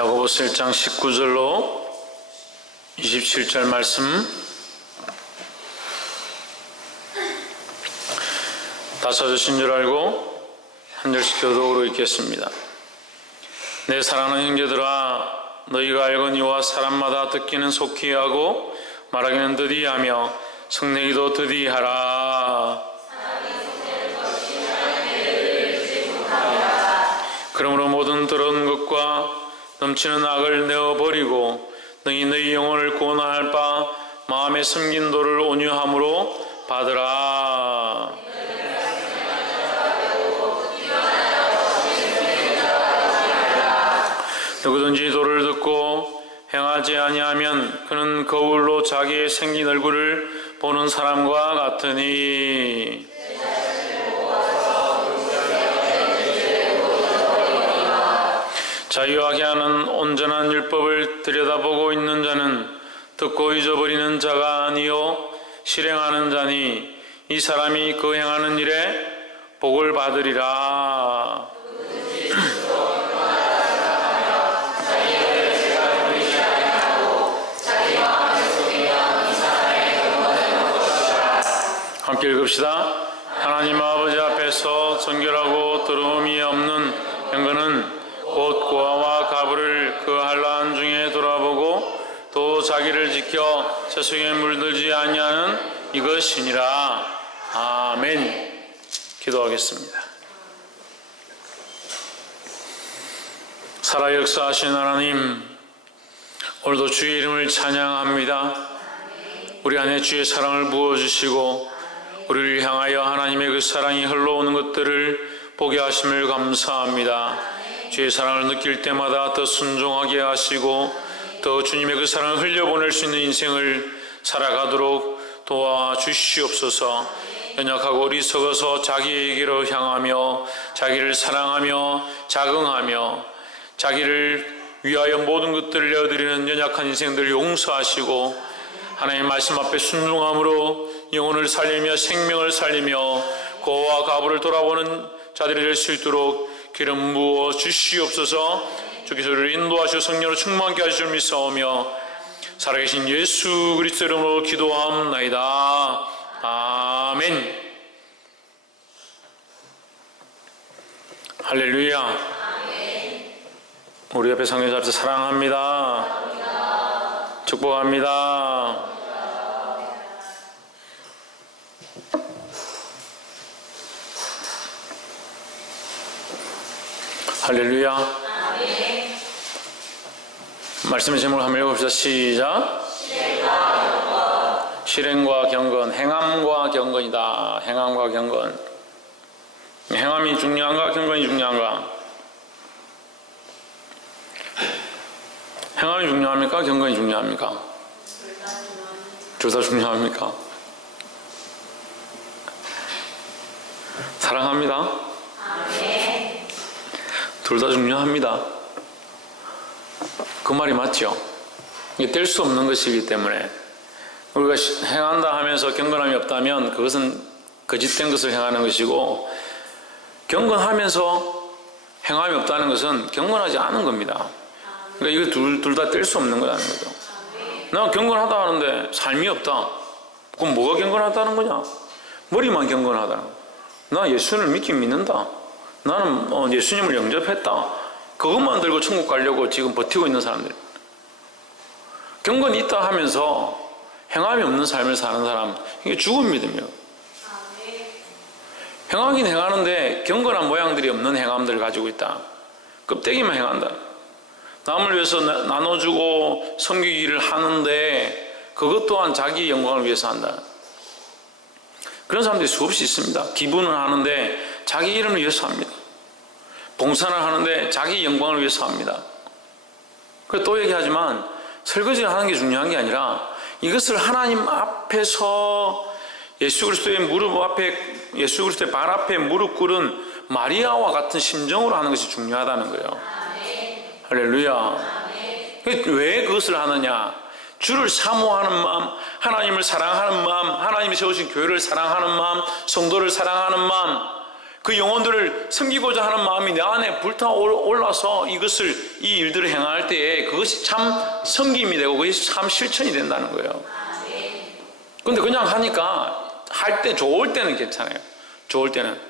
야고보서 1장 19절로 27절 말씀 다 찾으신 줄 알고 한 절씩 교독으로 읽겠습니다. 내 사랑하는 형제들아, 너희가 알거니와 사람마다 듣기는 속히 하고 말하기는 더디하며 성내기도 더디하라. 그러므로 모든 더러운 것과 넘치는 악을 내어버리고 너희 영혼을 구원할 바 마음에 섬긴 도를 온유함으로 받으라. 누구든지 도를 듣고 행하지 아니하면 그는 거울로 자기의 생긴 얼굴을 보는 사람과 같으니 자유하게 하는 온전한 율법을 들여다보고 있는 자는 듣고 잊어버리는 자가 아니요 실행하는 자니 이 사람이 그 행하는 일에 복을 받으리라. 함께 읽읍시다. 하나님 아버지 앞에서 정결하고 더러움이 없는 경건은 곧 고아와 가부를 그 한란 중에 돌아보고 또 자기를 지켜 세속에 물들지 아니하는 이것이니라. 아멘. 기도하겠습니다. 살아 역사하신 하나님, 오늘도 주의 이름을 찬양합니다. 우리 안에 주의 사랑을 부어주시고 우리를 향하여 하나님의 그 사랑이 흘러오는 것들을 보게 하심을 감사합니다. 주의 사랑을 느낄 때마다 더 순종하게 하시고 더 주님의 그 사랑을 흘려보낼 수 있는 인생을 살아가도록 도와주시옵소서. 연약하고 어리석어서 자기에게로 향하며 자기를 사랑하며 자긍하며 자기를 위하여 모든 것들을 내어드리는 연약한 인생들을 용서하시고 하나님의 말씀 앞에 순종함으로 영혼을 살리며 생명을 살리며 고아와 가부를 돌아보는 자들이 될 수 있도록 기름 부어 주시옵소서. 주께서 우리를 인도하시고 성령으로 충만케 하실 줄 믿사오며 살아계신 예수 그리스도 이름으로 기도함나이다. 아멘. 할렐루야. 아멘. 우리 옆에 성령 잡자 사랑합니다. 감사합니다. 축복합니다. 할렐루야. 아멘. 말씀의 제목을 한번 읽어봅시다. 시작. 실행과 경건. 행함과 경건이다. 행함과 경건. 행함이 중요한가 경건이 중요한가? 행함이 중요합니까 경건이 중요합니까? 둘 다 중요합니까? 사랑합니다. 둘 다 중요합니다. 그 말이 맞죠? 이게 뗄 수 없는 것이기 때문에 우리가 행한다 하면서 경건함이 없다면 그것은 거짓된 것을 행하는 것이고, 경건하면서 행함이 없다는 것은 경건하지 않은 겁니다. 그러니까 이거 둘 다 뗄 수 없는 거라는 거죠. 나 경건하다 하는데 삶이 없다. 그럼 뭐가 경건하다는 거냐? 머리만 경건하다는 거야. 나 예수를 믿긴 믿는다. 나는 예수님을 영접했다. 그것만 들고 천국 가려고 지금 버티고 있는 사람들. 경건이 있다 하면서 행함이 없는 삶을 사는 사람, 이게 죽은 믿음이에요. 행하긴 행하는데 경건한 모양들이 없는 행함들을 가지고 있다. 껍데기만 행한다. 남을 위해서 나눠주고 섬기기를 하는데 그것 또한 자기 영광을 위해서 한다. 그런 사람들이 수없이 있습니다. 기부는 하는데 자기 이름을 위해서 합니다. 봉사를 하는데 자기 영광을 위해서 합니다. 그래서 또 얘기하지만 설거지를 하는 게 중요한 게 아니라 이것을 하나님 앞에서 예수 그리스도의 예수 그리스도의 발 앞에 무릎 꿇은 마리아와 같은 심정으로 하는 것이 중요하다는 거예요. 아멘. 할렐루야. 아멘. 왜 그것을 하느냐? 주를 사모하는 마음, 하나님을 사랑하는 마음, 하나님이 세우신 교회를 사랑하는 마음, 성도를 사랑하는 마음, 그 영혼들을 섬기고자 하는 마음이 내 안에 불타올라서 이 일들을 행할 때에 그것이 참 섬김이 되고 그것이 참 실천이 된다는 거예요. 근데 그냥 하니까 할 때 좋을 때는 괜찮아요. 좋을 때는.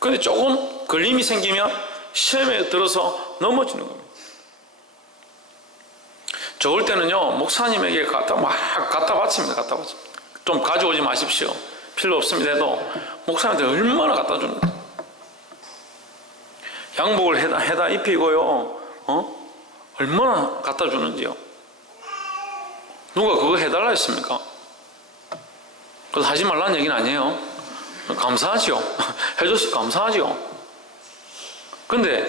근데 조금 걸림이 생기면 시험에 들어서 넘어지는 겁니다. 좋을 때는요, 목사님에게 갖다 바칩니다. 좀 가져오지 마십시오. 필요 없습니다 해도 목사님한테 얼마나 갖다 줍니다. 양복을 해다 입히고요, 얼마나 갖다 주는지요. 누가 그거 해달라 했습니까? 그래서 하지 말라는 얘기는 아니에요. 감사하지요. 해줬으니 감사하지요. 근데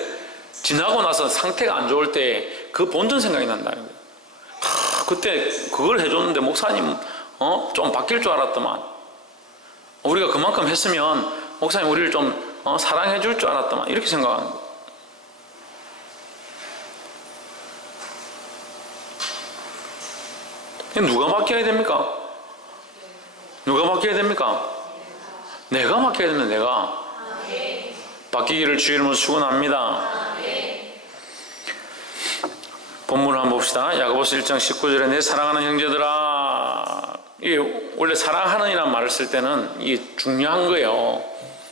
지나고 나서 상태가 안 좋을 때 그 본전 생각이 난다는 거예요. 그때 그걸 해줬는데 목사님 좀 바뀔 줄 알았더만, 우리가 그만큼 했으면 목사님 우리를 좀 사랑해 줄 줄 알았더만, 이렇게 생각하는 거예요. 누가 바뀌어야 됩니까? 누가 바뀌어야 됩니까? 내가 바뀌어야 됩니다. 내가 바뀌기를 주의 이름으로 축원합니다. 본문을 한번 봅시다. 야고보서 1장 19절에 내 사랑하는 형제들아, 이게 원래 사랑하는 이라는 말을 쓸 때는 이게 중요한 거예요.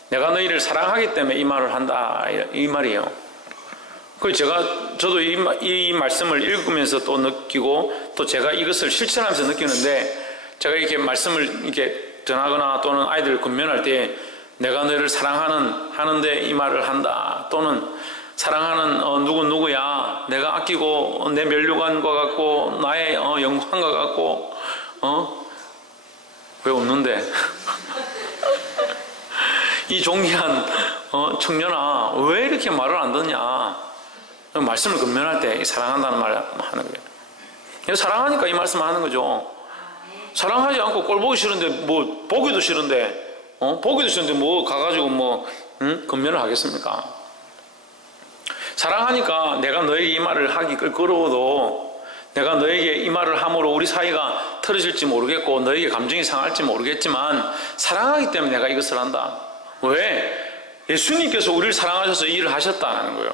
내가 너희를 사랑하기 때문에 이 말을 한다, 이 말이에요. 그래서 저도 이 말씀을 읽으면서 또 느끼고, 또 제가 이것을 실천하면서 느끼는데, 제가 이렇게 말씀을 이렇게 전하거나 또는 아이들을 권면할 때 내가 너희를 하는데 이 말을 한다, 또는 사랑하는 누구야, 내가 아끼고 내 면류관과 같고 나의 영광과 같고, 왜 웃는데? 이 존귀한 청년아, 왜 이렇게 말을 안 듣냐? 말씀을 권면할 때 사랑한다는 말을 하는 거예요. 사랑하니까 이 말씀을 하는 거죠. 사랑하지 않고 꼴 보기 싫은데, 뭐 보기도 싫은데 뭐 가가지고 권면을 하겠습니까? 사랑하니까 내가 너에게 이 말을 하기 껄끄러워도, 내가 너에게 이 말을 함으로 우리 사이가 틀어질지 모르겠고 너에게 감정이 상할지 모르겠지만 사랑하기 때문에 내가 이것을 한다. 왜? 예수님께서 우리를 사랑하셔서 이 일을 하셨다는 거예요.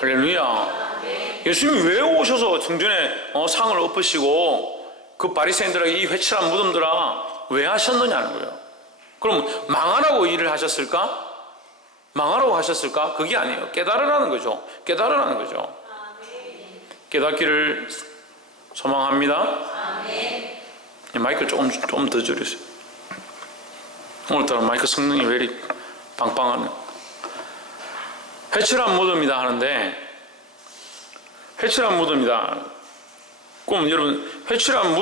할렐루야. 예수님이 왜 오셔서 성전에 상을 엎으시고 그 바리새인들에게 이 회칠한 무덤들아 왜 하셨느냐는 거예요. 그럼 망하라고 일을 하셨을까? 망하라고 하셨을까? 그게 아니에요. 깨달으라는 거죠. 깨달으라는 거죠. 깨닫기를 소망합니다. 마이크 좀 더 줄이세요. 오늘따라 마이크 성능이 왜 이리 빵빵하네. 회칠한 무덤이다 하는데, 회칠한 무덤이다. 그럼 여러분, 회칠한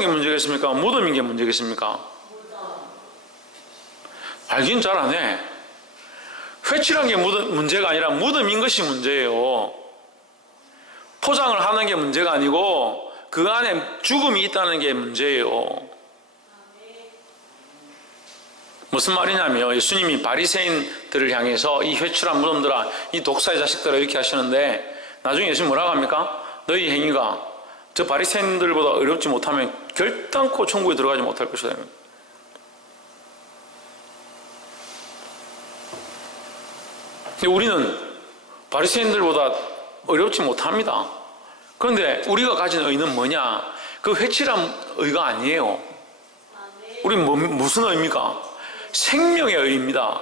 게 문제겠습니까? 무덤인 게 문제겠습니까? 알긴 잘 안 해. 회칠한 게 문제가 아니라 무덤인 것이 문제예요. 포장을 하는 게 문제가 아니고 그 안에 죽음이 있다는 게 문제예요. 무슨 말이냐면, 예수님이 바리새인들을 향해서 이 회칠한 무덤들아, 이 독사의 자식들아 이렇게 하시는데, 나중에 예수님 뭐라고 합니까? 너희 행위가 저 바리새인들보다 어렵지 못하면 결단코 천국에 들어가지 못할 것이다. 우리는 바리새인들보다 어렵지 못합니다. 그런데 우리가 가진 의는 뭐냐? 그 회칠한 의가 아니에요. 우리는 무슨 의입니까? 생명의 의입니다.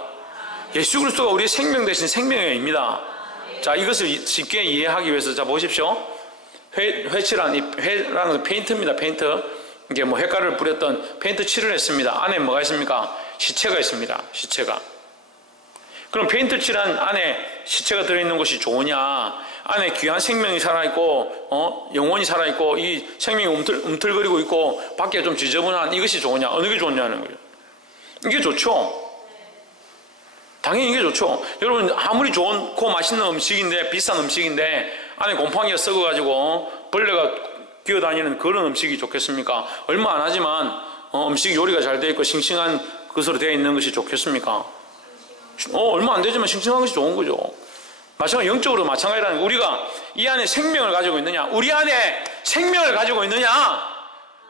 예수 그리스도가 우리의 생명 대신 생명의 의입니다. 자, 이것을 쉽게 이해하기 위해서, 자 보십시오. 회칠한, 회라는 페인트입니다. 페인트. 이게 횟가루를 뿌렸던 페인트 칠을 했습니다. 안에 뭐가 있습니까? 시체가 있습니다. 시체가. 그럼 페인트 칠한 안에 시체가 들어있는 것이 좋으냐? 안에 귀한 생명이 살아있고, 영혼이 살아있고, 이 생명이 움틀거리고 있고, 밖에 좀 지저분한 이것이 좋으냐? 어느 게 좋냐는 거예요. 이게 좋죠. 당연히 이게 좋죠. 여러분, 아무리 좋고 맛있는 음식인데, 비싼 음식인데 안에 곰팡이가 썩어가지고 벌레가 기어다니는 그런 음식이 좋겠습니까? 얼마 안 하지만 음식 요리가 잘 되어 있고 싱싱한 것으로 되어 있는 것이 좋겠습니까? 얼마 안 되지만 싱싱한 것이 좋은 거죠. 마찬가지, 영적으로 마찬가지라는 거예요. 우리가 이 안에 생명을 가지고 있느냐? 우리 안에 생명을 가지고 있느냐?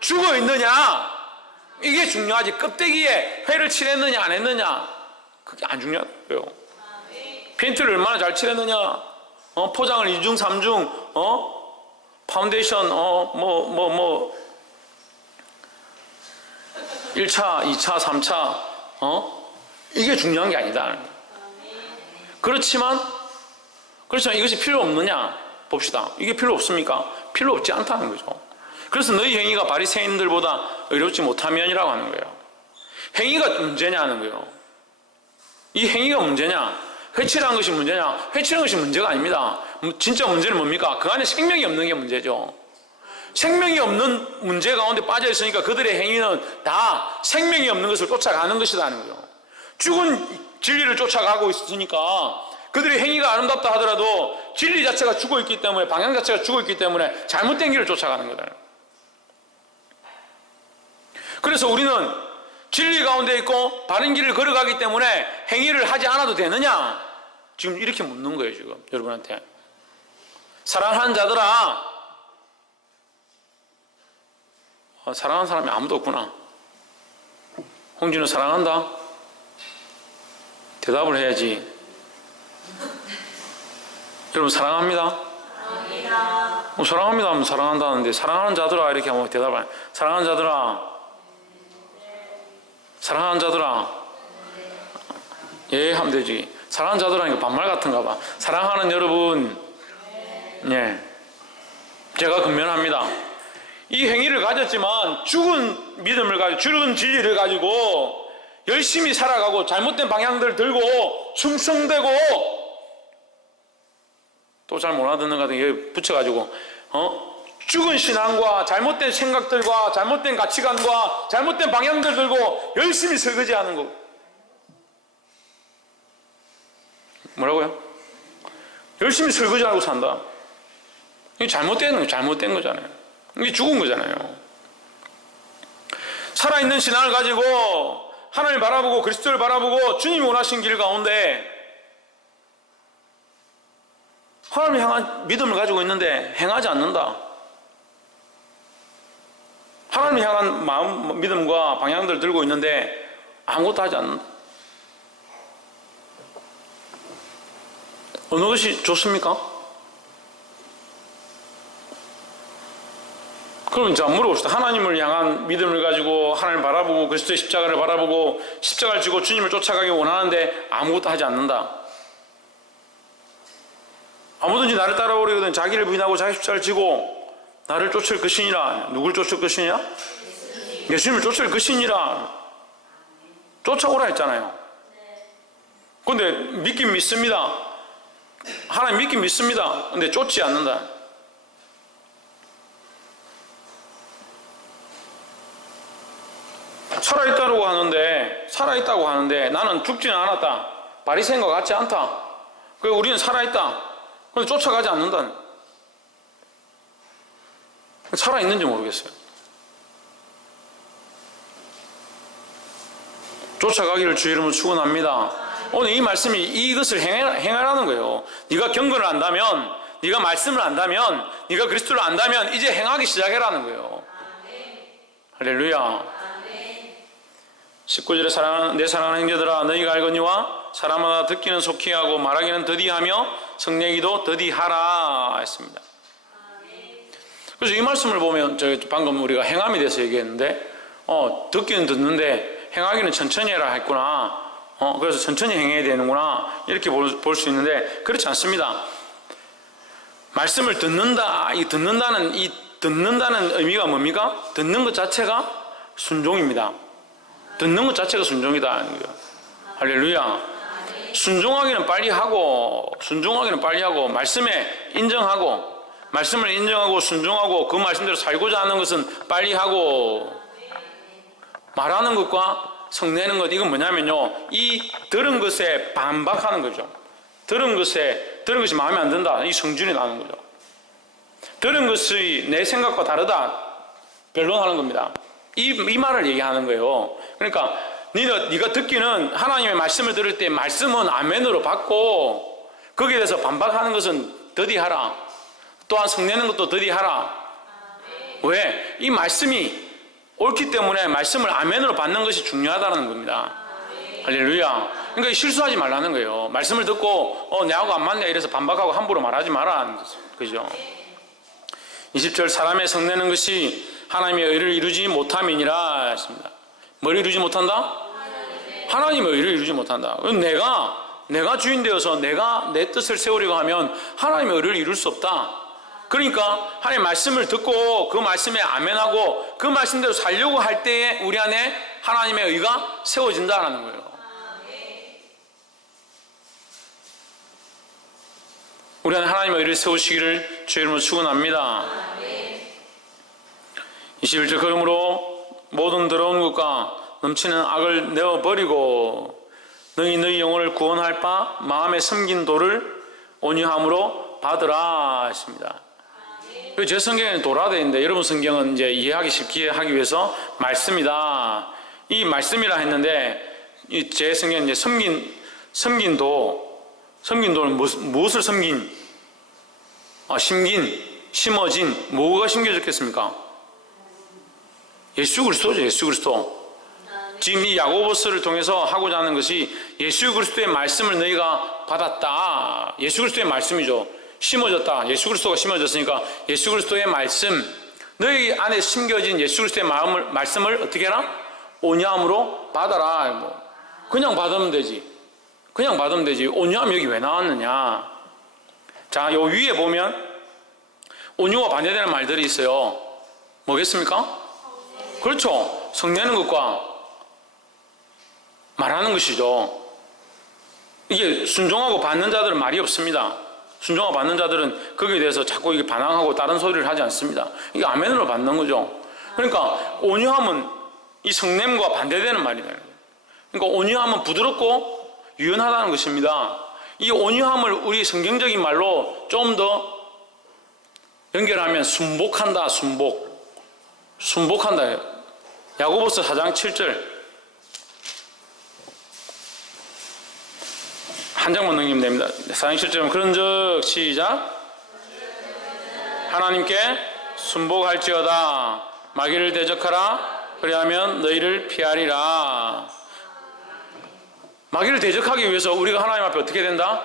죽어 있느냐? 이게 중요하지. 껍데기에 회를 칠했느냐 안 했느냐 그게 안 중요하고요. 페인트를 얼마나 잘 칠했느냐, 포장을 2중 3중, 파운데이션 1차 2차 3차 이게 중요한 게 아니다. 그렇지만 이것이 필요 없느냐 봅시다. 이게 필요 없습니까? 필요 없지 않다는 거죠. 그래서 너희 행위가 바리새인들보다 의롭지 못하면이라고 하는 거예요. 행위가 문제냐는 거예요. 이 행위가 문제냐, 회칠한 것이 문제냐? 회칠한 것이 문제가 아닙니다. 진짜 문제는 뭡니까? 그 안에 생명이 없는 게 문제죠. 생명이 없는 문제 가운데 빠져 있으니까 그들의 행위는 다 생명이 없는 것을 쫓아가는 것이라는 거예요. 죽은 진리를 쫓아가고 있으니까 그들의 행위가 아름답다 하더라도 진리 자체가 죽어 있기 때문에, 방향 자체가 죽어 있기 때문에 잘못된 길을 쫓아가는 거다. 그래서 우리는 진리 가운데 있고 바른 길을 걸어가기 때문에 행위를 하지 않아도 되느냐? 지금 이렇게 묻는 거예요. 지금 여러분한테. 사랑하는 자들아, 사랑하는 사람이 아무도 없구나. 홍진우 사랑한다? 대답을 해야지. 여러분 사랑합니다? 사랑합니다 하면 사랑한다는데, 사랑하는 자들아 이렇게 하면 대답을 안 해. 사랑하는 자들아, 사랑하는 자들아, 예 하면 되지. 사랑하는 자들아니까 반말 같은가 봐. 사랑하는 여러분, 예, 제가 근면합니다. 이 행위를 가졌지만 죽은 믿음을 가지고, 죽은 진리를 가지고 열심히 살아가고 잘못된 방향들을 들고 충성되고, 또 잘 못 알아듣는 것 같은 게 붙여가지고 죽은 신앙과 잘못된 생각들과 잘못된 가치관과 잘못된 방향들 들고 열심히 설거지하는 거. 뭐라고요? 열심히 설거지하고 산다. 이게 잘못된 거잖아요. 이게 죽은 거잖아요. 살아있는 신앙을 가지고 하나님을 바라보고 그리스도를 바라보고 주님이 원하신 길 가운데 하나님을 향한 믿음을 가지고 있는데 행하지 않는다. 하나님을 향한 마음, 믿음과 방향들을 들고 있는데 아무것도 하지 않는다. 어느 것이 좋습니까? 그럼 이제 물어봅시다. 하나님을 향한 믿음을 가지고 하나님을 바라보고 그리스도의 십자가를 바라보고 십자가를 지고 주님을 쫓아가기 원하는데 아무것도 하지 않는다. 아무든지 나를 따라오려거든 자기를 부인하고 자기 십자가를 지고 나를 쫓을 것이니라. 누굴 쫓을 것이냐? 예수님을 쫓을 것이니라. 쫓아오라 했잖아요. 그런데 믿긴 믿습니다. 하나님 믿긴 믿습니다. 근데 쫓지 않는다. 살아있다고 하는데 나는 죽지는 않았다. 바리새인과 같지 않다. 그래서 우리는 살아있다. 그런데 쫓아가지 않는다. 살아있는지 모르겠어요. 쫓아가기를 주의 이름으로 축원합니다. 오늘 이 말씀이 이것을 행하라는 거예요. 네가 경건을 안다면, 네가 말씀을 안다면, 네가 그리스도를 안다면 이제 행하기 시작해라는 거예요. 할렐루야. 19절에 내 사랑하는 형제들아 너희가 알거니와 사람마다 듣기는 속히 하고 말하기는 더디하며 성내기도 더디하라 했습니다. 그래서 이 말씀을 보면 방금 우리가 행함에 대해서 얘기했는데 듣기는 듣는데 행하기는 천천히 해라 했구나. 그래서 천천히 행해야 되는구나 이렇게 볼 수 있는데 그렇지 않습니다. 말씀을 듣는다. 이 듣는다는 의미가 뭡니까? 듣는 것 자체가 순종입니다. 듣는 것 자체가 순종이다. 할렐루야. 순종하기는 빨리 하고 말씀에 인정하고 말씀을 인정하고 순종하고 그 말씀대로 살고자 하는 것은 빨리 하고, 말하는 것과 성내는 것, 이건 뭐냐면요, 이 들은 것에 반박하는 거죠. 들은 것이 마음에 안 든다. 이 성질이 나는 거죠. 들은 것이 내 생각과 다르다. 변론하는 겁니다. 이 말을 얘기하는 거예요. 그러니까 네가 듣기는 하나님의 말씀을 들을 때 말씀은 아멘으로 받고 거기에 대해서 반박하는 것은 더디하라. 또한 성내는 것도 더디하라. 왜? 이 말씀이 옳기 때문에 말씀을 아멘으로 받는 것이 중요하다는 겁니다. 할렐루야. 그러니까 실수하지 말라는 거예요. 말씀을 듣고 내하고 안 맞네 이래서 반박하고 함부로 말하지 마라. 그죠? 20절 사람의 성내는 것이 하나님의 의를 이루지 못함이니라 했습니다. 뭘 이루지 못한다? 하나님의 의를 이루지 못한다. 내가 주인 되어서 내가 내 뜻을 세우려고 하면 하나님의 의를 이룰 수 없다. 그러니까 하나님의 말씀을 듣고 그 말씀에 아멘하고 그 말씀대로 살려고 할 때에 우리 안에 하나님의 의가 세워진다는 거예요. 우리 안에 하나님의 의를 세우시기를 주의 이름으로 축원합니다. 21절 그러므로 모든 더러운 것과 넘치는 악을 내어버리고 너희 영혼을 구원할 바 마음에 섬긴 도를 온유함으로 받으라 했습니다. 제 성경에는 도라 되어 있는데 여러분 성경은 이제 이해하기 쉽게 하기 위해서 말씀이다. 이 말씀이라 했는데 제 성경은 이제 섬긴 도는 무엇을 섬긴? 심어진 뭐가 심겨졌겠습니까? 예수 그리스도죠. 예수 그리스도. 지금 이 야고보서를 통해서 하고자 하는 것이 예수 그리스도의 말씀을 너희가 받았다. 예수 그리스도의 말씀이죠. 심어졌다. 예수 그리스도가 심어졌으니까 예수 그리스도의 말씀, 너희 안에 심겨진 예수 그리스도의 말씀을 어떻게 해라? 온유함으로 받아라. 그냥 받으면 되지. 그냥 받으면 되지. 온유함 여기 왜 나왔느냐? 자, 요 위에 보면 온유와 반대되는 말들이 있어요. 뭐겠습니까? 그렇죠. 성내는 것과 말하는 것이죠. 이게 순종하고 받는 자들은 말이 없습니다. 순종하고 받는 자들은 거기에 대해서 자꾸 이게 반항하고 다른 소리를 하지 않습니다. 이게 아멘으로 받는 거죠. 그러니까 온유함은 이 성냄과 반대되는 말이다. 그러니까 온유함은 부드럽고 유연하다는 것입니다. 이 온유함을 우리 성경적인 말로 좀 더 연결하면 순복한다. 순복한다. 야고보서 4장 7절 한 장만 넘기면 됩니다. 4장 7절은 그런즉 시작 하나님께 순복할지어다 마귀를 대적하라 그리하면 너희를 피하리라. 마귀를 대적하기 위해서 우리가 하나님 앞에 어떻게 된다?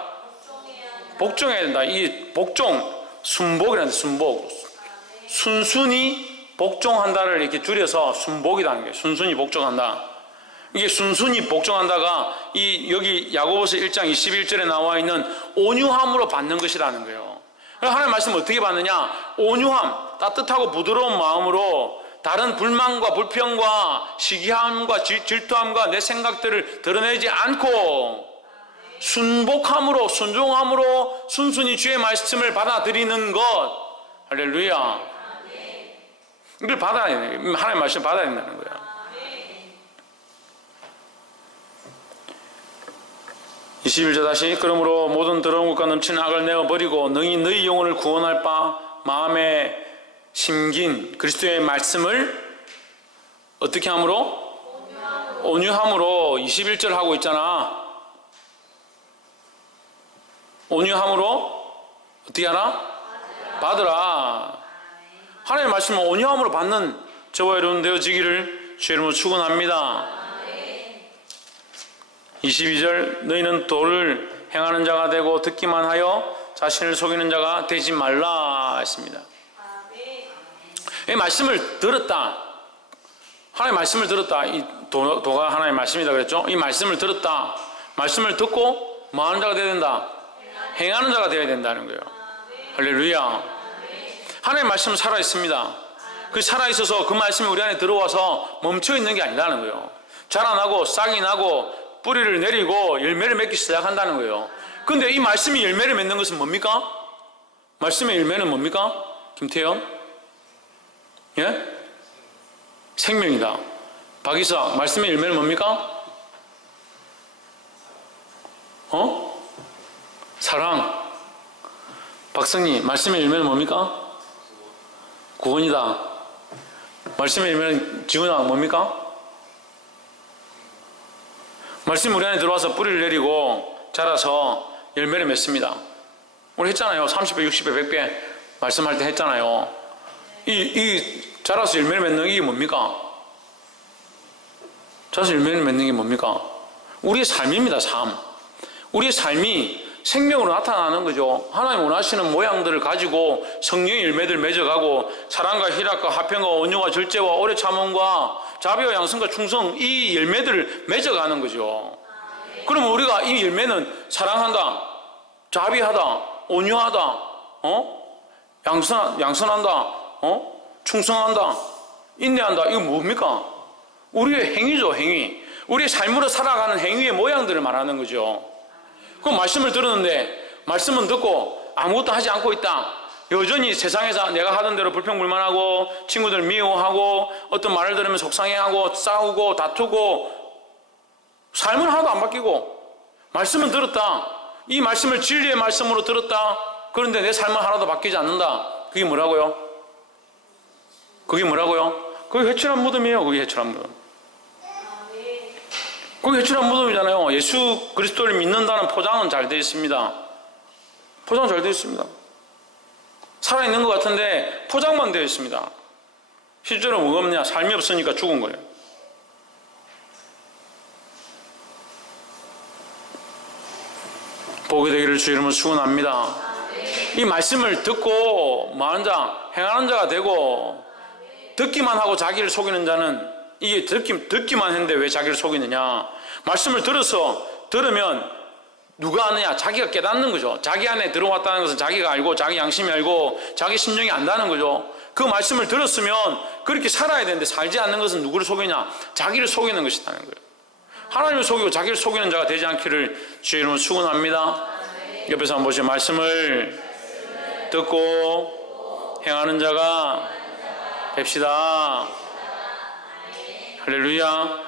복종해야 된다. 이 복종, 순복이라는 순복. 순순히 복종한다를 이렇게 줄여서 순복이라는 거예요. 순순히 복종한다. 이게 순순히 복종한다가 여기 야고보서 1장 21절에 나와 있는 온유함으로 받는 것이라는 거예요. 하나님 말씀 어떻게 받느냐? 온유함, 따뜻하고 부드러운 마음으로 다른 불만과 불평과 시기함과 질투함과 내 생각들을 드러내지 않고 순복함으로 순종함으로 순순히 주의 말씀을 받아들이는 것. 할렐루야. 이걸 받아야 돼. 하나님의 말씀 받아야 된다는 거야. 21절 다시 그러므로 모든 더러운 것과 넘치는 악을 내어버리고 너희 영혼을 구원할 바 마음에 심긴 그리스도의 말씀을 어떻게 함으로? 온유함으로 21절 하고 있잖아. 온유함으로 어떻게 하나? 받으라. 하나님의 말씀은 온유함으로 받는 저와 여러분 되어지기를 주의 이름으로 축원합니다. 22절 너희는 도를 행하는 자가 되고 듣기만 하여 자신을 속이는 자가 되지 말라 했습니다. 이 말씀을 들었다. 하나님의 말씀을 들었다. 이 도가 하나님의 말씀이다 그랬죠. 이 말씀을 들었다. 말씀을 듣고 뭐 하는 자가 되어야 된다? 행하는 자가 되어야 된다는 거예요. 할렐루야. 하나님의 말씀은 살아있습니다. 그 살아있어서 그 말씀이 우리 안에 들어와서 멈춰있는 게 아니라는 거예요. 자라나고 싹이 나고 뿌리를 내리고 열매를 맺기 시작한다는 거예요. 근데 이 말씀이 열매를 맺는 것은 뭡니까? 말씀의 열매는 뭡니까? 김태현? 예? 생명이다. 박이사, 말씀의 열매는 뭡니까? 사랑. 박성희, 말씀의 열매는 뭡니까? 구원이다. 말씀의 열매는 지훈아 뭡니까? 말씀이 우리 안에 들어와서 뿌리를 내리고 자라서 열매를 맺습니다. 우리 했잖아요. 30배, 60배, 100배 말씀할 때 했잖아요. 이 자라서 열매를 맺는 이게 뭡니까? 자서 열매를 맺는 게 뭡니까? 우리의 삶입니다. 삶. 우리의 삶이 생명으로 나타나는 거죠. 하나님 원하시는 모양들을 가지고 성령의 열매들 맺어가고 사랑과 희락과 화평과 온유와 절제와 오래 참음과 자비와 양성과 충성, 이 열매들을 맺어가는 거죠. 그러면 우리가 이 열매는 사랑한다, 자비하다, 온유하다, 양선한다, 충성한다, 인내한다. 이거 뭡니까? 우리의 행위죠. 행위. 우리의 삶으로 살아가는 행위의 모양들을 말하는 거죠. 그 말씀을 들었는데 말씀은 듣고 아무것도 하지 않고 있다. 여전히 세상에서 내가 하던 대로 불평불만하고 친구들 미워하고 어떤 말을 들으면 속상해하고 싸우고 다투고 삶은 하나도 안 바뀌고 말씀은 들었다. 이 말씀을 진리의 말씀으로 들었다. 그런데 내 삶은 하나도 바뀌지 않는다. 그게 뭐라고요? 그게 뭐라고요? 그게 회칠한 무덤이에요. 그게 회칠한 무덤. 그게 회칠한 무덤이잖아요. 예수 그리스도를 믿는다는 포장은 잘 되어 있습니다. 포장 잘 되어 있습니다. 살아있는 것 같은데 포장만 되어 있습니다. 실제로 뭐가 없냐? 삶이 없으니까 죽은 거예요. 보게 되기를 주 이름으로 축원합니다. 이 말씀을 듣고 뭐하는 자? 행하는 자가 되고 듣기만 하고 자기를 속이는 자는 이게 듣기만 했는데 왜 자기를 속이느냐? 말씀을 들으면 누가 아느냐? 자기가 깨닫는 거죠. 자기 안에 들어왔다는 것은 자기가 알고 자기 양심이 알고 자기 심령이 안다는 거죠. 그 말씀을 들었으면 그렇게 살아야 되는데 살지 않는 것은 누구를 속이냐? 자기를 속이는 것이라는 거예요. 하나님을 속이고 자기를 속이는 자가 되지 않기를 주의 이름으로 축원합니다. 옆에서 한번 보시죠. 말씀을 듣고 행하는 자가 됩시다. 할렐루야.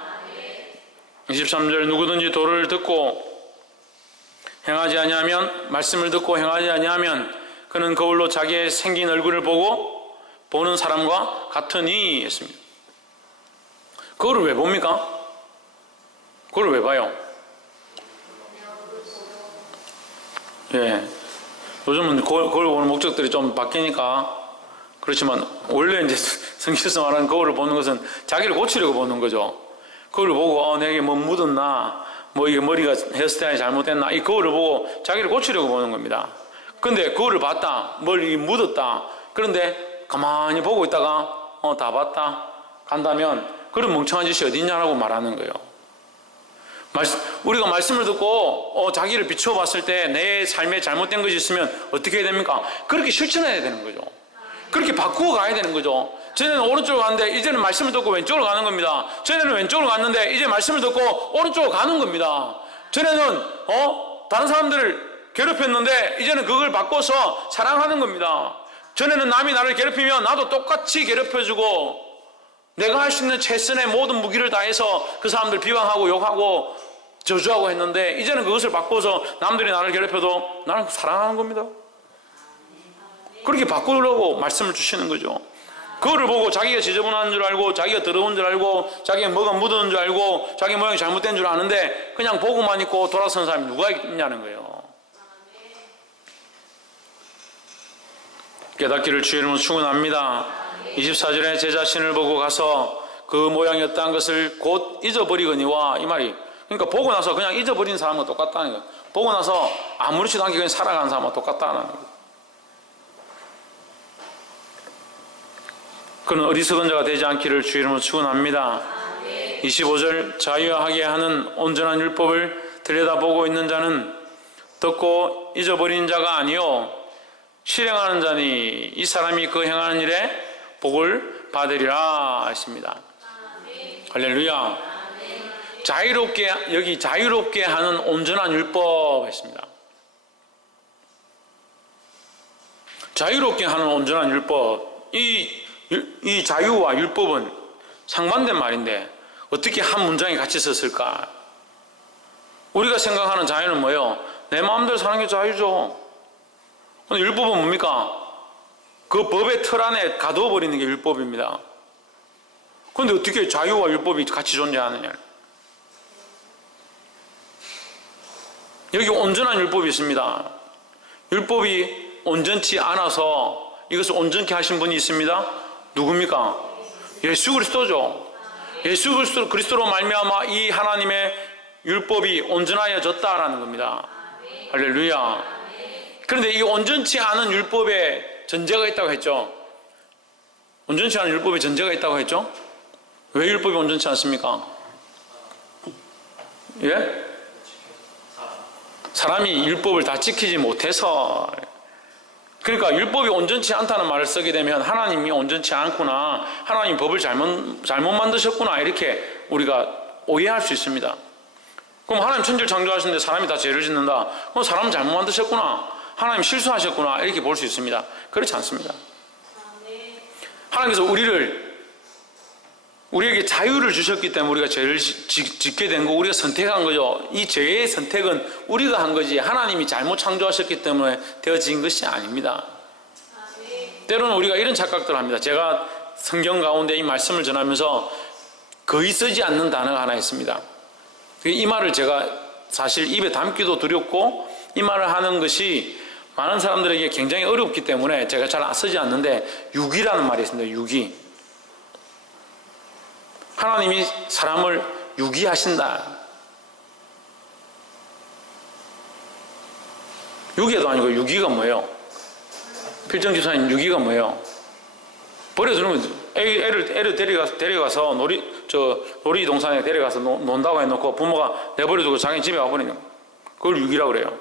23절 누구든지 도를 듣고 행하지 아니하면 말씀을 듣고 행하지 아니하면 그는 거울로 자기의 생긴 얼굴을 보는 사람과 같으니 했습니다. 그거를 왜 봅니까? 그걸 왜 봐요? 예. 요즘은 거울 보는 목적들이 좀 바뀌니까 그렇지만 원래 이제 성경에서 말하는 거울을 보는 것은 자기를 고치려고 보는 거죠. 거울을 보고 내게 뭐 묻었나, 뭐 이게 머리가 헤어스타일이 잘못됐나, 이 거울을 보고 자기를 고치려고 보는 겁니다. 근데 거울을 봤다, 머리 묻었다. 그런데 가만히 보고 있다가 다 봤다 간다면 그런 멍청한 짓이 어디 있냐라고 말하는 거예요. 우리가 말씀을 듣고 자기를 비춰봤을 때 내 삶에 잘못된 것이 있으면 어떻게 해야 됩니까? 그렇게 실천해야 되는 거죠. 그렇게 바꾸어 가야 되는 거죠. 전에는 오른쪽으로 갔는데 이제는 말씀을 듣고 왼쪽으로 가는 겁니다. 전에는 왼쪽으로 갔는데 이제 말씀을 듣고 오른쪽으로 가는 겁니다. 전에는 다른 사람들을 괴롭혔는데 이제는 그걸 바꿔서 사랑하는 겁니다. 전에는 남이 나를 괴롭히면 나도 똑같이 괴롭혀주고 내가 할 수 있는 최선의 모든 무기를 다해서 그 사람들 비방하고 욕하고 저주하고 했는데 이제는 그것을 바꿔서 남들이 나를 괴롭혀도 나는 사랑하는 겁니다. 그렇게 바꾸려고 말씀을 주시는 거죠. 그거를 보고 자기가 지저분한 줄 알고 자기가 더러운 줄 알고 자기가 뭐가 묻은 줄 알고 자기 모양이 잘못된 줄 아는데 그냥 보고만 있고 돌아서는 사람이 누가 있냐는 거예요. 깨닫기를 주의 이름으로 축원합니다. 24절에 제 자신을 보고 가서 그 모양이었다는 것을 곧 잊어버리거니와 이 말이 그러니까 보고 나서 그냥 잊어버린 사람과 똑같다는 거예요. 보고 나서 아무렇지도 않게 그냥 살아가는 사람과 똑같다는 거예요. 그는 어리석은 자가 되지 않기를 주의 이름으로 축원합니다. 25절 자유하게 하는 온전한 율법을 들여다보고 있는 자는 듣고 잊어버린 자가 아니요 실행하는 자니 이 사람이 그 행하는 일에 복을 받으리라 했습니다. 할렐루야. 여기 자유롭게 하는 온전한 율법 했습니다. 자유롭게 하는 온전한 율법. 이 자유와 율법은 상반된 말인데 어떻게 한 문장이 같이 썼을까? 우리가 생각하는 자유는 뭐예요? 내 마음대로 사는 게 자유죠. 근데 율법은 뭡니까? 그 법의 틀 안에 가두어버리는 게 율법입니다. 그런데 어떻게 자유와 율법이 같이 존재하느냐? 여기 온전한 율법이 있습니다. 율법이 온전치 않아서 이것을 온전케 하신 분이 있습니다. 누굽니까? 예수 그리스도죠. 예수 그리스도로 말미암아 이 하나님의 율법이 온전하여졌다라는 겁니다. 할렐루야. 그런데 이 온전치 않은 율법에 전제가 있다고 했죠. 온전치 않은 율법에 전제가 있다고 했죠. 왜 율법이 온전치 않습니까? 예? 사람이 율법을 다 지키지 못해서. 그러니까 율법이 온전치 않다는 말을 쓰게 되면 하나님이 온전치 않구나, 하나님 법을 잘못 만드셨구나, 이렇게 우리가 오해할 수 있습니다. 그럼 하나님 천지를 창조하시는데 사람이 다 죄를 짓는다, 그럼 사람은 잘못 만드셨구나, 하나님 실수하셨구나, 이렇게 볼 수 있습니다. 그렇지 않습니다. 하나님께서 우리에게 자유를 주셨기 때문에 우리가 죄를 짓게 된 거고, 우리가 선택한 거죠. 이 죄의 선택은 우리가 한 거지 하나님이 잘못 창조하셨기 때문에 되어진 것이 아닙니다. 때로는 우리가 이런 착각들을 합니다. 제가 성경 가운데 이 말씀을 전하면서 거의 쓰지 않는 단어가 하나 있습니다. 이 말을 제가 사실 입에 담기도 두렵고, 이 말을 하는 것이 많은 사람들에게 굉장히 어렵기 때문에 제가 잘 쓰지 않는데, 유기라는 말이 있습니다. 유기. 하나님이 사람을 유기하신다. 유기도 아니고 유기가 뭐예요? 필정지사님, 유기가 뭐예요? 버려두는 거죠. 애를 데려가서 놀이동산에 데려가서 논다고 해놓고 부모가 내버려두고 자기 집에 와버리는 거예요. 그걸 유기라고 그래요.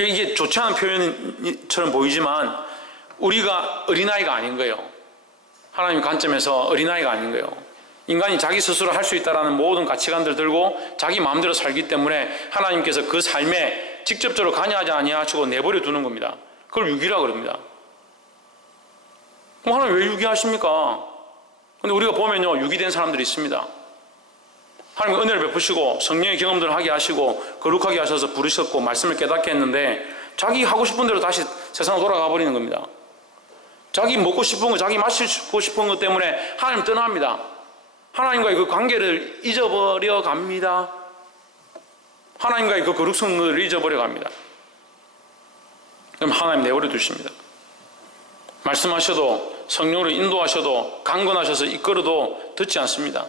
이게 좋지 않은 표현처럼 보이지만 우리가 어린아이가 아닌 거예요. 하나님 관점에서 어린아이가 아닌 거예요. 인간이 자기 스스로 할 수 있다는 모든 가치관들 들고 자기 마음대로 살기 때문에 하나님께서 그 삶에 직접적으로 관여하지 아니하시고 내버려 두는 겁니다. 그걸 유기라고 그럽니다. 그럼 하나님 왜 유기하십니까? 근데 우리가 보면요, 유기된 사람들이 있습니다. 하나님 은혜를 베푸시고 성령의 경험들을 하게 하시고 거룩하게 하셔서 부르셨고 말씀을 깨닫게 했는데 자기 하고 싶은 대로 다시 세상으로 돌아가 버리는 겁니다. 자기 먹고 싶은 거, 자기 마시고 싶은 것 때문에 하나님 떠납니다. 하나님과의 그 관계를 잊어버려 갑니다. 하나님과의 그 거룩성을 잊어버려 갑니다. 그럼 하나님 내버려 두십니다. 말씀하셔도, 성령으로 인도하셔도, 강권하셔서 이끌어도 듣지 않습니다.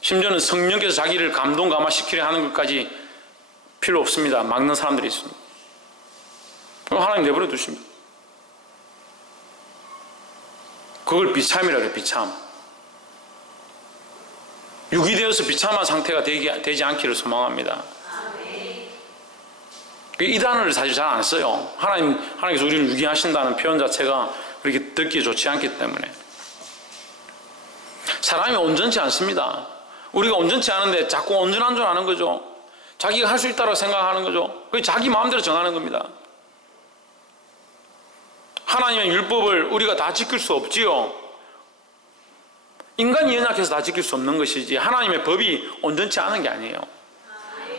심지어는 성령께서 자기를 감동 감화시키려 하는 것까지 필요 없습니다. 막는 사람들이 있습니다. 그럼 하나님 내버려 두십니다. 그걸 비참이라고 해요. 비참. 유기되어서 비참한 상태가 되지 않기를 소망합니다. 이 단어를 사실 잘 안 써요. 하나님께서 우리를 유기하신다는 표현 자체가 그렇게 듣기 좋지 않기 때문에. 사람이 온전치 않습니다. 우리가 온전치 않은데 자꾸 온전한 줄 아는 거죠. 자기가 할 수 있다고 생각하는 거죠. 그게 자기 마음대로 정하는 겁니다. 하나님의 율법을 우리가 다 지킬 수 없지요. 인간이 연약해서 다 지킬 수 없는 것이지 하나님의 법이 온전치 않은 게 아니에요.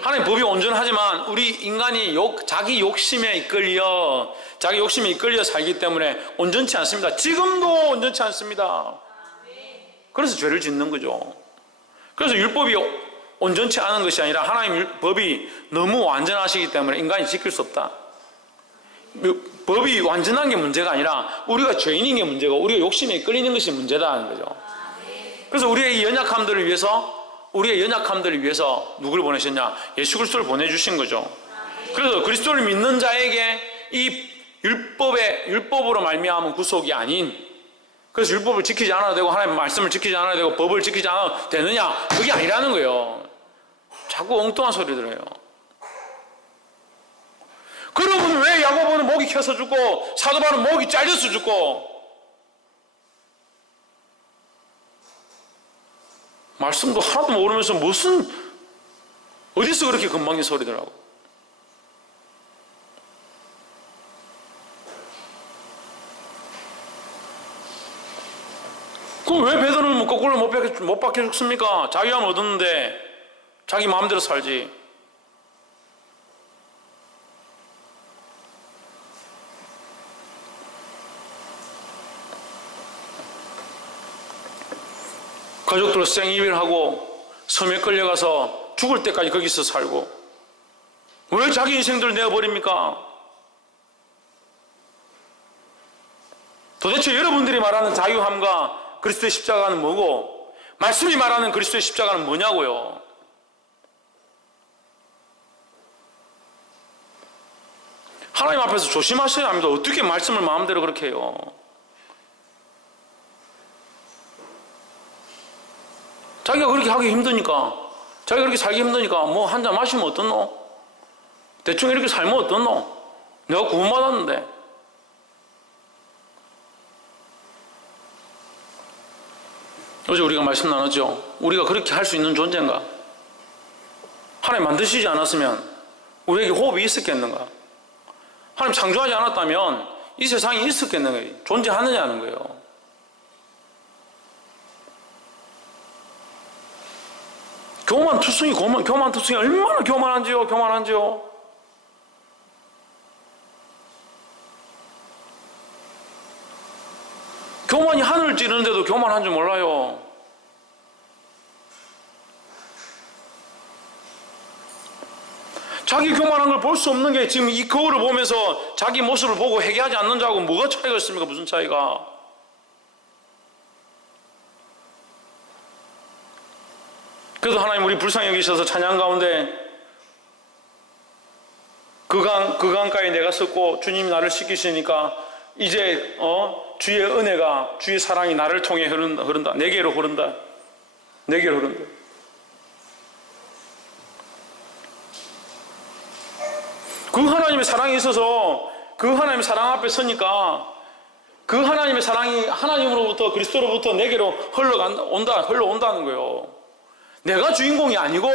하나님의 법이 온전하지만 우리 인간이 자기 욕심에 이끌려 살기 때문에 온전치 않습니다. 지금도 온전치 않습니다. 그래서 죄를 짓는 거죠. 그래서 율법이 온전치 않은 것이 아니라 하나님의 법이 너무 완전하시기 때문에 인간이 지킬 수 없다. 법이 완전한 게 문제가 아니라 우리가 죄인인 게 문제고 우리가 욕심에 끌리는 것이 문제다는 거죠. 그래서 우리의 연약함들을 위해서 누구를 보내셨냐? 예수 그리스도를 보내주신 거죠. 그래서 그리스도를 믿는 자에게 이 율법으로 말미암은 구속이 아닌, 그래서 율법을 지키지 않아도 되고 하나님의 말씀을 지키지 않아도 되고 법을 지키지 않아도 되느냐? 그게 아니라는 거예요. 자꾸 엉뚱한 소리 들어요. 그러면 왜 야고보는 목이 켜서 죽고 사도 바울은 목이 잘려서 죽고? 말씀도 하나도 모르면서 어디서 그렇게 건방진 소리더라고. 그럼 왜 베드로는 거꾸로 못 박혀 죽습니까? 자유함 얻었는데 자기 마음대로 살지. 가족들로 생이별하고 섬에 끌려가서 죽을 때까지 거기서 살고 왜 자기 인생들을 내어버립니까? 도대체 여러분들이 말하는 자유함과 그리스도의 십자가는 뭐고 말씀이 말하는 그리스도의 십자가는 뭐냐고요. 하나님 앞에서 조심하셔야 합니다. 어떻게 말씀을 마음대로 그렇게 해요. 자기가 그렇게 하기 힘드니까, 자기가 그렇게 살기 힘드니까 뭐 한 잔 마시면 어떻노? 대충 이렇게 살면 어떻노? 내가 구원받았는데. 어제 우리가 말씀 나눴죠. 우리가 그렇게 할 수 있는 존재인가? 하나님 만드시지 않았으면 우리에게 호흡이 있었겠는가? 하나님 창조하지 않았다면 이 세상이 있었겠는가? 존재하느냐는 거예요. 교만투성이 얼마나 교만한지요. 교만이 하늘을 찌르는데도 교만한 줄 몰라요. 자기 교만한 걸 볼 수 없는 게 지금 이 거울을 보면서 자기 모습을 보고 회개하지 않는 자하고 뭐가 차이가 있습니까? 무슨 차이가? 그래도 하나님 우리 불쌍히 여기셔서 찬양 가운데 그 강가에 내가 섰고 주님이 나를 씻기시니까 이제 주의 은혜가, 주의 사랑이 나를 통해 흐른다. 내게로 흐른다. 내게로 흐른다. 그 하나님의 사랑이 있어서 그 하나님의 사랑 앞에 서니까 그 하나님의 사랑이 하나님으로부터 그리스도로부터 내게로 흘러온다는 거예요. 내가 주인공이 아니고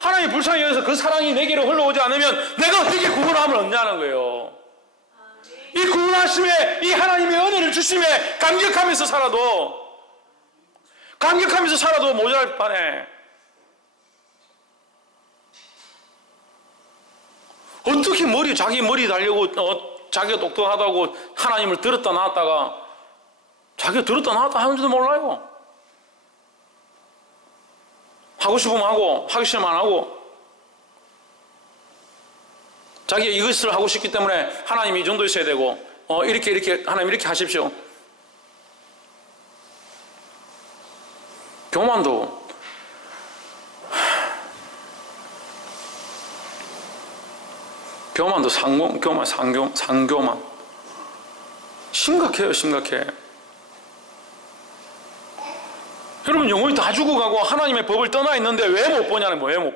하나님의 불쌍히 여기서 그 사랑이 내게로 흘러오지 않으면 내가 어떻게 구원함을 얻냐는 거예요. 이 구원하심에, 이 하나님의 은혜를 주심에 감격하면서 살아도 모자랄 판에 어떻게 자기 머리 달려고 자기가 똑똑하다고 하나님을 들었다 놨다가 자기가 들었다 놨다 하는지도 몰라요. 하고 싶으면 하고 하기 싫으면 안 하고 자기가 이것을 하고 싶기 때문에 하나님이 이 정도 있어야 되고 이렇게 하나님 이렇게 하십시오. 교만도 상교만 심각해요. 심각해. 여러분 영혼이 다 죽어가고 하나님의 법을 떠나 있는데 왜 못 보냐는 거예요.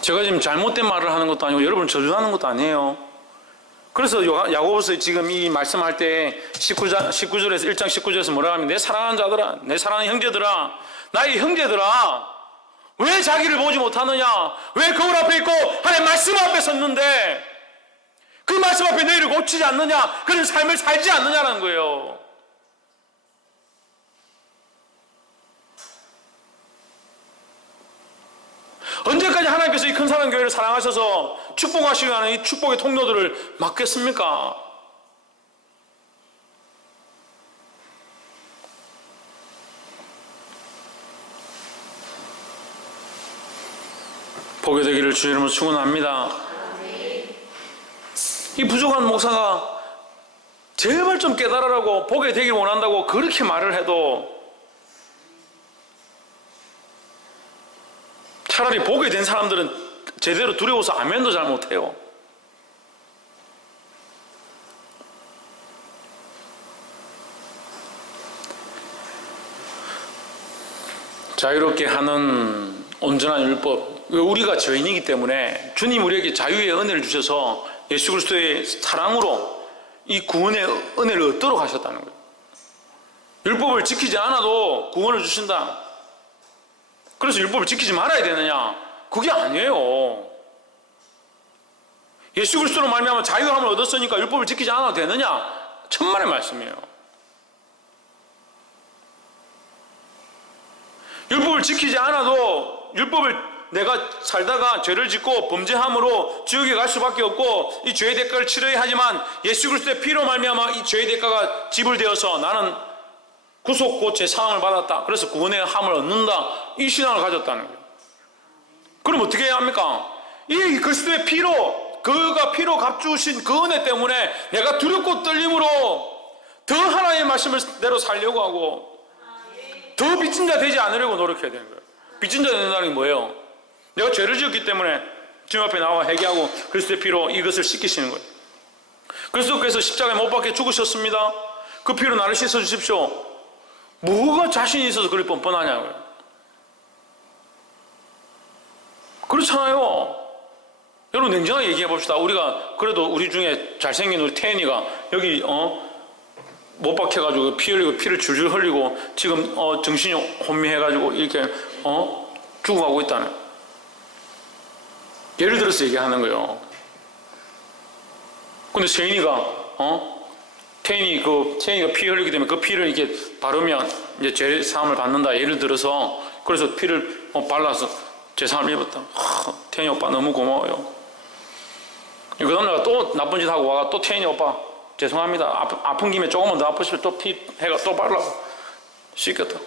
제가 지금 잘못된 말을 하는 것도 아니고 여러분을 저주하는 것도 아니에요. 그래서 야고보서 지금 이 말씀할 때 19절에서 1장 19절에서 뭐라고 하면 내 사랑하는 자들아, 내 사랑하는 형제들아, 나의 형제들아, 왜 자기를 보지 못하느냐? 왜 거울 앞에 있고 하나님 말씀 앞에 섰는데 그 말씀 앞에 너희를 고치지 않느냐? 그런 삶을 살지 않느냐는 거예요. 언제까지 하나님께서 이 큰 사랑 교회를 사랑하셔서 축복하시기 위한 이 축복의 통로들을 막겠습니까? 보게 되기를 주의 이름으로 축원합니다. 이 부족한 목사가 제발 좀 깨달으라고 보게 되길 원한다고 그렇게 말을 해도 차라리 보게 된 사람들은 제대로 두려워서 아멘도 잘 못해요. 자유롭게 하는 온전한 율법, 우리가 죄인이기 때문에 주님 우리에게 자유의 은혜를 주셔서 예수 그리스도의 사랑으로 이 구원의 은혜를 얻도록 하셨다는 거예요. 율법을 지키지 않아도 구원을 주신다. 그래서 율법을 지키지 말아야 되느냐? 그게 아니에요. 예수 그리스도로 말미암아 자유함을 얻었으니까 율법을 지키지 않아도 되느냐? 천만의 말씀이에요. 율법을 지키지 않아도 율법을 내가 살다가 죄를 짓고 범죄함으로 지옥에 갈 수밖에 없고 이 죄의 대가를 치러야 하지만 예수 그리스도의 피로 말미암아 이 죄의 대가가 지불되어서 나는 구속고 제사함을 받았다. 그래서 구원의 함을 얻는다. 이 신앙을 가졌다는 거예요. 그럼 어떻게 해야 합니까? 이 그리스도의 피로, 그가 피로 값주신 그 은혜 때문에 내가 두렵고 떨림으로 더 하나님의 말씀대로 살려고 하고 더 빚진 자 되지 않으려고 노력해야 되는 거예요. 빚진 자 된다는 게 뭐예요? 내가 죄를 지었기 때문에 주님 앞에 나와 회개하고 그리스도의 피로 이것을 씻기시는 거예요. 그리스도께서 십자가에 못 박혀 죽으셨습니다. 그 피로 나를 씻어주십시오. 뭐가 자신이 있어서 그리 뻔뻔하냐고요. 그렇잖아요. 여러분 냉정하게 얘기해 봅시다. 우리가 그래도 우리 중에 잘생긴 우리 태연이가 여기 못 박혀가지고 피 흘리고 피를 줄줄 흘리고 지금 정신이 혼미해가지고 이렇게 죽어가고 있다네. 예를 들어서 얘기하는 거예요. 근데 세인이가 태인이가 피 흘리기 때문에 그 피를 이렇게 바르면 이제 죄 사함을 받는다. 예를 들어서 그래서 피를 발라서 죄 사함을 입었다. 태인이 오빠 너무 고마워요. 그 다음날 또 나쁜 짓 하고 와가 또 태인이 오빠 죄송합니다. 아픈 김에 조금만 더 아프시면 또 피 해가 또 발라고 씻겼다.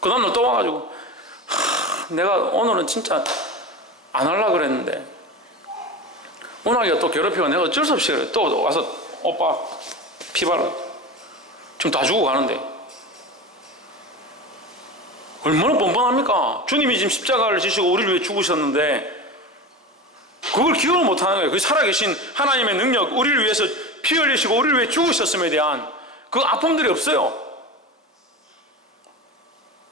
그 다음날 또 와가지고 내가 오늘은 진짜 안 하려고 그랬는데 문학이가 또 괴롭히고 내가 어쩔 수 없이 그래. 또 와서 오빠 피 발라. 지금 다 죽고 가는데 얼마나 뻔뻔합니까? 주님이 지금 십자가를 지시고 우리를 위해 죽으셨는데 그걸 기억을 못하는 거예요. 그 살아계신 하나님의 능력, 우리를 위해서 피 흘리시고 우리를 위해 죽으셨음에 대한 그 아픔들이 없어요.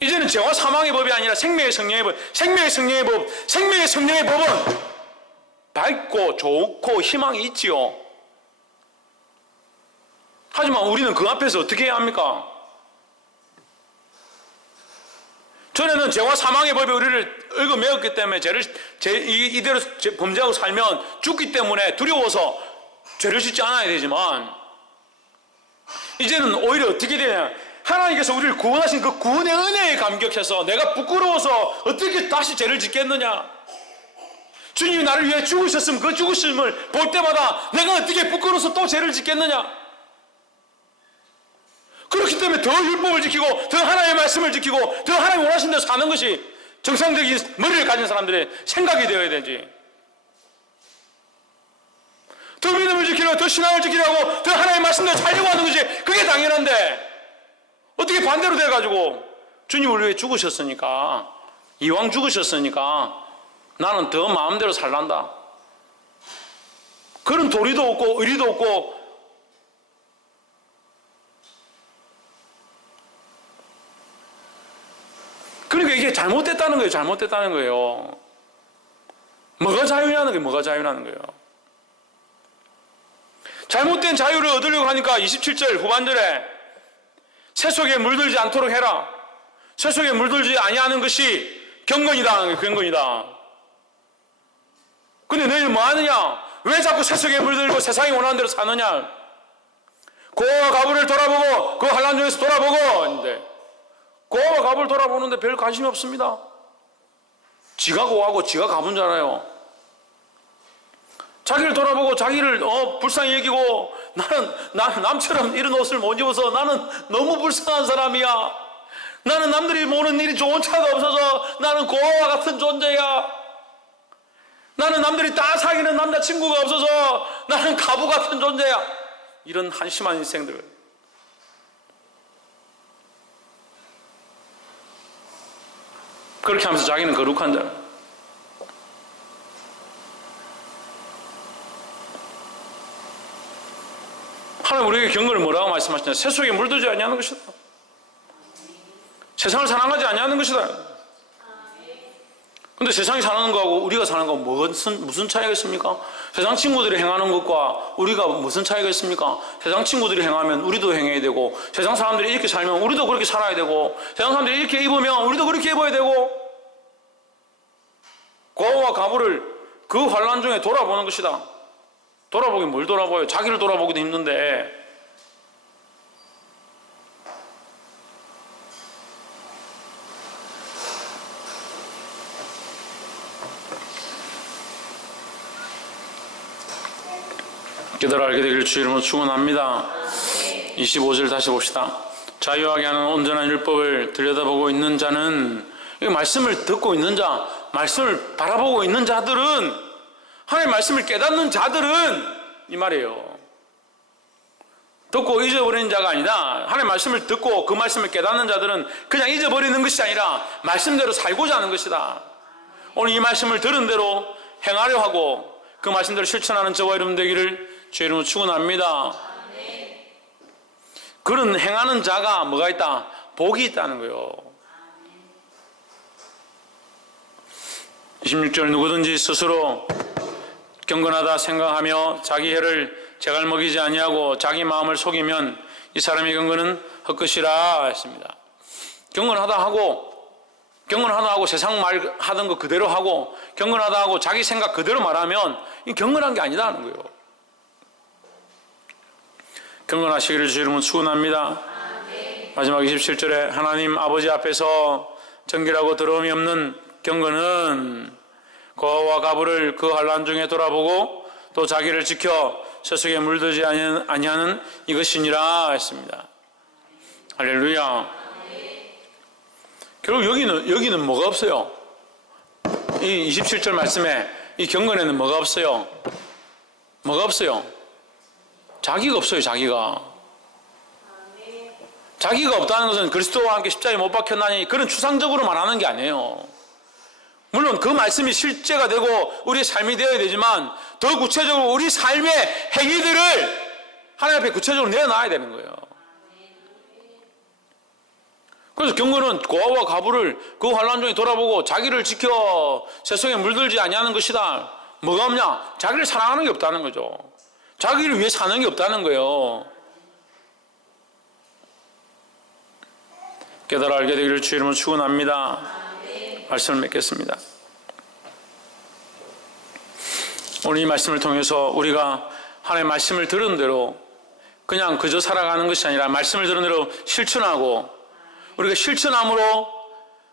이제는 죄와 사망의 법이 아니라 생명의 성령의 법, 생명의 성령의 법, 생명의 성령의 법은 밝고 좋고 희망이 있지요. 하지만 우리는 그 앞에서 어떻게 해야 합니까? 전에는 죄와 사망의 법이 우리를 얽어매었기 때문에 이대로 범죄하고 살면 죽기 때문에 두려워서 죄를 짓지 않아야 되지만 이제는 오히려 어떻게 되냐, 하나님께서 우리를 구원하신 그 구원의 은혜에 감격해서 내가 부끄러워서 어떻게 다시 죄를 짓겠느냐, 주님이 나를 위해 죽으셨으면 그 죽으심을 볼 때마다 내가 어떻게 부끄러워서 또 죄를 짓겠느냐. 그렇기 때문에 더 율법을 지키고 더 하나님의 말씀을 지키고 더 하나님 원하신 대로 사는 것이 정상적인 머리를 가진 사람들의 생각이 되어야 되지. 더 믿음을 지키려고 더 신앙을 지키려고 더 하나님의 말씀대로 살려고 하는 것이 그게 당연한데 어떻게 반대로 돼가지고 주님 우리 위해 죽으셨으니까, 이왕 죽으셨으니까 나는 더 마음대로 살란다. 그런 도리도 없고 의리도 없고 그러니까 이게 잘못됐다는 거예요. 잘못됐다는 거예요. 뭐가 자유라는 거예요. 뭐가 자유라는 거예요. 잘못된 자유를 얻으려고 하니까 27절 후반절에 새 속에 물들지 않도록 해라. 새 속에 물들지 아니하는 것이 경건이다. 경건이다. 근데 너희는 뭐 하느냐? 왜 자꾸 새 속에 물들고 세상이 원하는 대로 사느냐? 고아와 가부를 돌아보고 그 환난 중에서 돌아보고 했는데 고아와 가부를 돌아보는데 별 관심이 없습니다. 지가 고아고 지가 가부잖아요. 자기를 돌아보고 자기를 불쌍히 여기고 나는 남처럼 이런 옷을 못 입어서 나는 너무 불쌍한 사람이야. 나는 남들이 모르는 일이 좋은 차가 없어서 나는 고아와 같은 존재야. 나는 남들이 다 사귀는 남자친구가 없어서 나는 가부 같은 존재야. 이런 한심한 인생들. 그렇게 하면서 자기는 거룩한 자. 하나님 우리에게 경건을 뭐라고 말씀하시냐? 새 속에 물들지 아니하는 것이다. 세상을 사랑하지 아니하는 것이다. 근데 세상이 사는 거하고 우리가 사는 거 무슨 차이가 있습니까? 세상 친구들이 행하는 것과 우리가 무슨 차이가 있습니까? 세상 친구들이 행하면 우리도 행해야 되고, 세상 사람들이 이렇게 살면 우리도 그렇게 살아야 되고, 세상 사람들이 이렇게 입으면 우리도 그렇게 입어야 되고, 고아와 가부를 그 환난 중에 돌아보는 것이다. 돌아보긴 뭘 돌아봐요? 자기를 돌아보기도 힘든데. 깨달아 알게 되기를 주 이름으로 축원합니다. 25절 다시 봅시다. 자유하게 하는 온전한 율법을 들여다보고 있는 자는, 이 말씀을 듣고 있는 자, 말씀을 바라보고 있는 자들은, 하나님의 말씀을 깨닫는 자들은 이 말이에요. 듣고 잊어버리는 자가 아니다. 하나님의 말씀을 듣고 그 말씀을 깨닫는 자들은 그냥 잊어버리는 것이 아니라 말씀대로 살고자 하는 것이다. 오늘 이 말씀을 들은 대로 행하려 하고 그 말씀대로 실천하는 저와 여러분 되기를 주의 이름으로 축원합니다. 그런 행하는 자가 뭐가 있다? 복이 있다는 거예요. 26절, 누구든지 스스로 경건하다 생각하며 자기 혀를 재갈 먹이지 아니하고 자기 마음을 속이면 이 사람의 경건은 헛것이라 했습니다. 경건하다 하고 세상 말 하던 거 그대로 하고 경건하다 하고 자기 생각 그대로 말하면 이 경건한 게 아니다는 거예요. 경건하시기를 주의 이름으로 축원합니다. 마지막 27절에 하나님 아버지 앞에서 정결하고 더러움이 없는 경건은 고아와 가부를 그 환난 중에 돌아보고 또 자기를 지켜 세속에 물들지 아니하는 이것이니라 했습니다. 할렐루야. 결국 여기는 뭐가 없어요? 이 27절 말씀에 이 경건에는 뭐가 없어요? 뭐가 없어요? 자기가 없어요. 자기가 없다는 것은 그리스도와 함께 십자가에 못 박혔나니 그런 추상적으로 말하는 게 아니에요. 물론 그 말씀이 실제가 되고 우리의 삶이 되어야 되지만 더 구체적으로 우리 삶의 행위들을 하나님 앞에 구체적으로 내어놔야 되는 거예요. 그래서 경건은 고아와 가부를 그 환난 중에 돌아보고 자기를 지켜 세속에 물들지 아니하는 것이다. 뭐가 없냐? 자기를 사랑하는 게 없다는 거죠. 자기를 위해 사는 게 없다는 거예요. 깨달아 알게 되기를 주의 이름으로 축원합니다. 말씀을 맺겠습니다. 오늘 이 말씀을 통해서 우리가 하나님의 말씀을 들은 대로 그냥 그저 살아가는 것이 아니라 말씀을 들은 대로 실천하고 우리가 실천함으로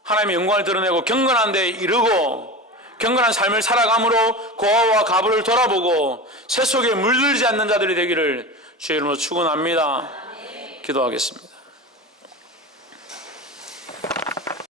하나님의 영광을 드러내고 경건한 데 이르고 경건한 삶을 살아감으로 고아와 가부를 돌아보고 세속에 물들지 않는 자들이 되기를 주의 이름으로 축원합니다. 기도하겠습니다.